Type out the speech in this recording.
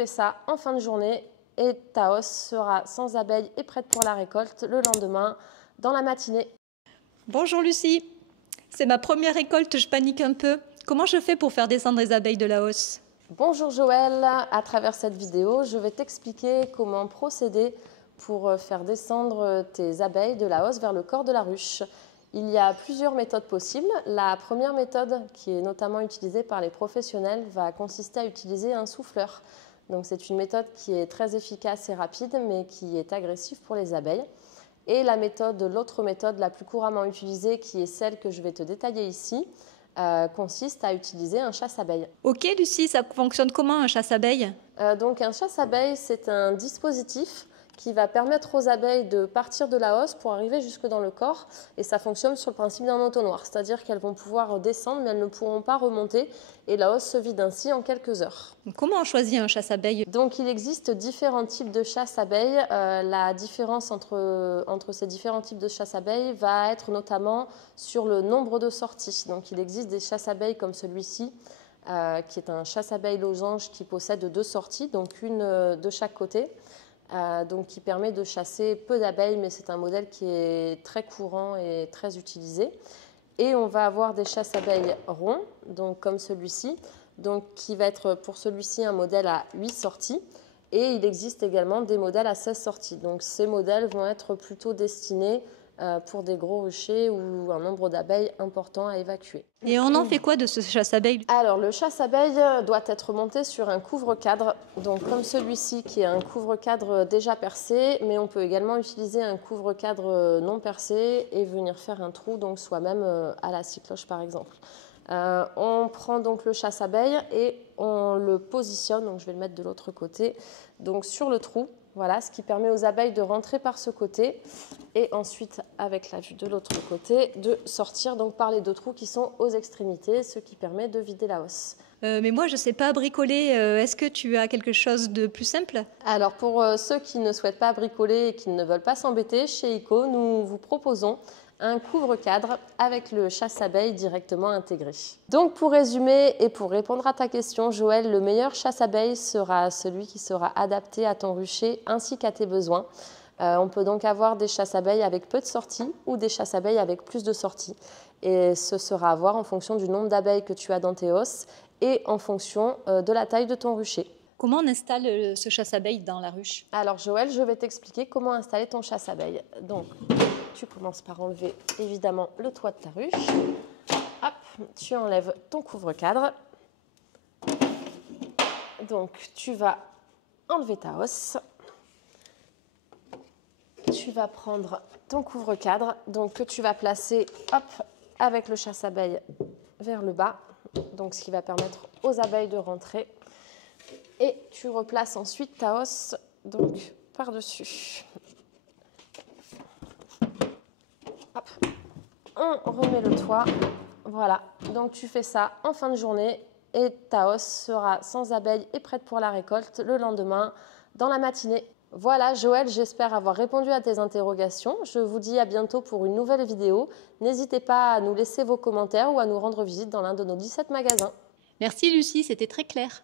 fais ça en fin de journée et ta hausse sera sans abeilles et prête pour la récolte le lendemain dans la matinée. Bonjour Lucie, c'est ma première récolte, je panique un peu. Comment je fais pour faire descendre les abeilles de la hausse? Bonjour Joël, à travers cette vidéo, je vais t'expliquer comment procéder pour faire descendre tes abeilles de la hausse vers le corps de la ruche. Il y a plusieurs méthodes possibles. La première méthode, qui est notamment utilisée par les professionnels, va consister à utiliser un souffleur. Donc c'est une méthode qui est très efficace et rapide, mais qui est agressive pour les abeilles. Et l'autre méthode la plus couramment utilisée, qui est celle que je vais te détailler ici, consiste à utiliser un chasse-abeilles. Ok Lucie, ça fonctionne comment un chasse-abeilles? Donc un chasse-abeilles, c'est un dispositif qui va permettre aux abeilles de partir de la hausse pour arriver jusque dans le corps. Et ça fonctionne sur le principe d'un entonnoir, c'est-à-dire qu'elles vont pouvoir descendre, mais elles ne pourront pas remonter. Et la hausse se vide ainsi en quelques heures. Comment on choisit un chasse-abeilles? Donc il existe différents types de chasse-abeilles. La différence entre ces différents types de chasse-abeilles va être notamment sur le nombre de sorties. Donc il existe des chasse-abeilles comme celui-ci, qui est un chasse-abeille losange qui possède 2 sorties, donc une de chaque côté. Donc qui permet de chasser peu d'abeilles, mais c'est un modèle qui est très courant et très utilisé. Et on va avoir des chasse-abeilles ronds, donc comme celui-ci, donc qui va être pour celui-ci un modèle à 8 sorties. Et il existe également des modèles à 16 sorties. Donc ces modèles vont être plutôt destinés pour des gros ruchers ou un nombre d'abeilles important à évacuer. Et on en fait quoi de ce chasse-abeilles? Alors le chasse-abeille doit être monté sur un couvre-cadre, donc comme celui-ci qui est un couvre-cadre déjà percé, mais on peut également utiliser un couvre-cadre non percé et venir faire un trou, donc soi-même à la scie cloche par exemple. On prend donc le chasse-abeille et on le positionne, donc je vais le mettre de l'autre côté, donc sur le trou. Voilà, ce qui permet aux abeilles de rentrer par ce côté et ensuite, avec la vue de l'autre côté, de sortir donc par les 2 trous qui sont aux extrémités, ce qui permet de vider la hausse. Mais moi, je ne sais pas bricoler. Est-ce que tu as quelque chose de plus simple? Alors, pour ceux qui ne souhaitent pas bricoler et qui ne veulent pas s'embêter, chez ICO, nous vous proposons un couvre-cadre avec le chasse-abeille directement intégré. Donc pour résumer et pour répondre à ta question, Joël, le meilleur chasse-abeille sera celui qui sera adapté à ton rucher ainsi qu'à tes besoins. On peut donc avoir des chasse-abeilles avec peu de sorties ou des chasse-abeilles avec plus de sorties. Et ce sera à voir en fonction du nombre d'abeilles que tu as dans tes hausses et en fonction de la taille de ton rucher. Comment on installe ce chasse-abeilles dans la ruche? Alors Joël, je vais t'expliquer comment installer ton chasse-abeille. Donc, tu commences par enlever évidemment le toit de ta ruche. Hop, tu enlèves ton couvre-cadre. Donc, tu vas enlever ta hausse. Tu vas prendre ton couvre-cadre, donc que tu vas placer, hop, avec le chasse-abeille vers le bas. Donc, ce qui va permettre aux abeilles de rentrer. Et tu replaces ensuite ta hausse donc par-dessus. Hop. On remet le toit. Voilà, donc tu fais ça en fin de journée et ta hausse sera sans abeilles et prête pour la récolte le lendemain dans la matinée. Voilà Joël, j'espère avoir répondu à tes interrogations. Je vous dis à bientôt pour une nouvelle vidéo. N'hésitez pas à nous laisser vos commentaires ou à nous rendre visite dans l'un de nos 17 magasins. Merci Lucie, c'était très clair.